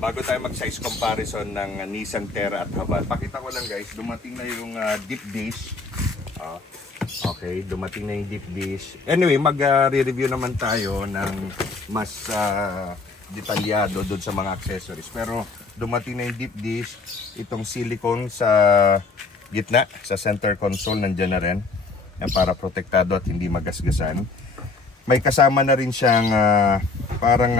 Bago tayo mag-size comparison ng Nissan Terra at Haval, pakita ko lang guys, dumating na yung deep dish. Okay, dumating na yung deep dish. Anyway, mag-review naman tayo ng mas detalyado doon sa mga accessories. Pero dumating na yung deep dish, itong silicone sa gitna, sa center console, nandiyan na rin. Para protektado at hindi magasgasan. May kasama na rin siyang parang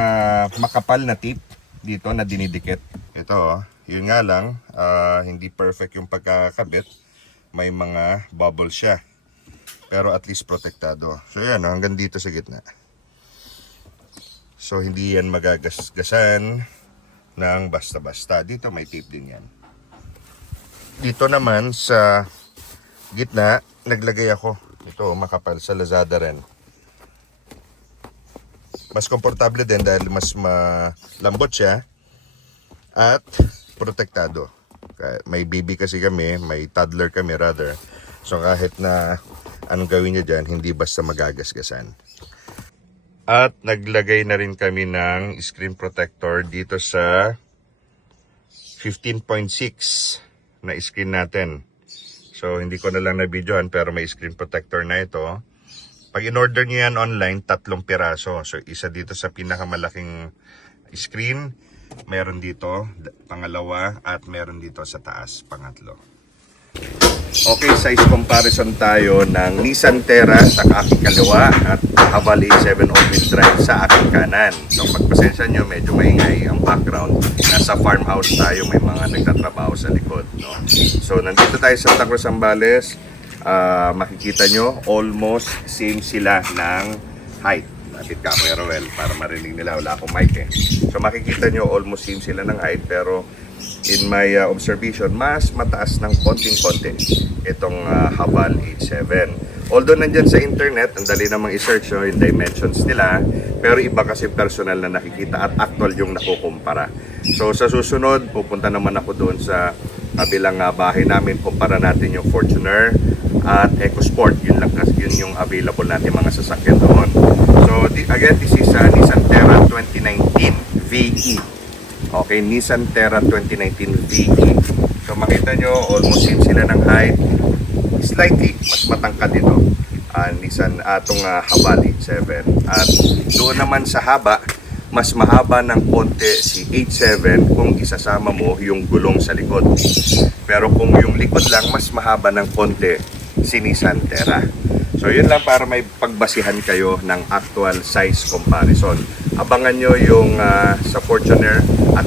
makapal na tip dito na dinidikit. Ito, yun nga lang, hindi perfect yung pagkakabit. May mga bubble siya. Pero at least protektado. So yan, hanggang dito sa gitna. So hindi yan magagasgasan ng basta-basta. Dito may tape din yan. Dito naman sa gitna, naglagay ako. Ito, makapal sa Lazada rin. Mas komportable din dahil mas malambot siya at protektado. May baby kasi kami, may toddler kami rather. So kahit na anong gawin niya dyan, hindi basta magagasgasan. At naglagay na rin kami ng screen protector dito sa 15.6 na screen natin. So hindi ko na lang na-videoan pero may screen protector na ito. Pag in-order niyo yan online, 3 piraso. So isa dito sa pinakamalaking screen, meron dito pangalawa at meron dito sa taas pangatlo. Okay, size comparison tayo ng Nissan Terra sa aking kaliwa at Haval A7 all-wheel drive sa aking kanan. So pagpasensya nyo, medyo maingay ang background. Nasa farmhouse tayo, may mga nagtatrabaho sa likod. No? So nandito tayo sa Santa Cruz, Zambales. Makikita nyo, almost same sila ng height. Lapit ka, Kuya Roel, para marinig nila. Wala akong mic eh. So makikita nyo, almost same sila ng height, pero in my observation, mas mataas ng konting-konti itong Haval H7. Although nandyan sa internet, ang dali namang i-search yung dimensions nila, pero iba kasi personal na nakikita at actual yung nakukumpara. So sa susunod, pupunta naman ako doon sa kabilang bahay namin, kumpara natin yung Fortuner at EcoSport. Yun lang kasi yun yung available natin mga sasakyan doon. So again, this is Nissan Terra 2019 VE. Okay, Nissan Terra 2019 VE. So makita nyo, almost same sila ng height. Slightly, mas matangkad ito. Nissan atong Haval H7. At doon naman sa haba, mas mahaba ng konti si H7 kung isasama mo yung gulong sa likod. Pero kung yung likod lang, mas mahaba ng konti si Nissan Terra. So yun lang para may pagbasihan kayo ng actual size comparison. Abangan nyo yung sa Fortuner at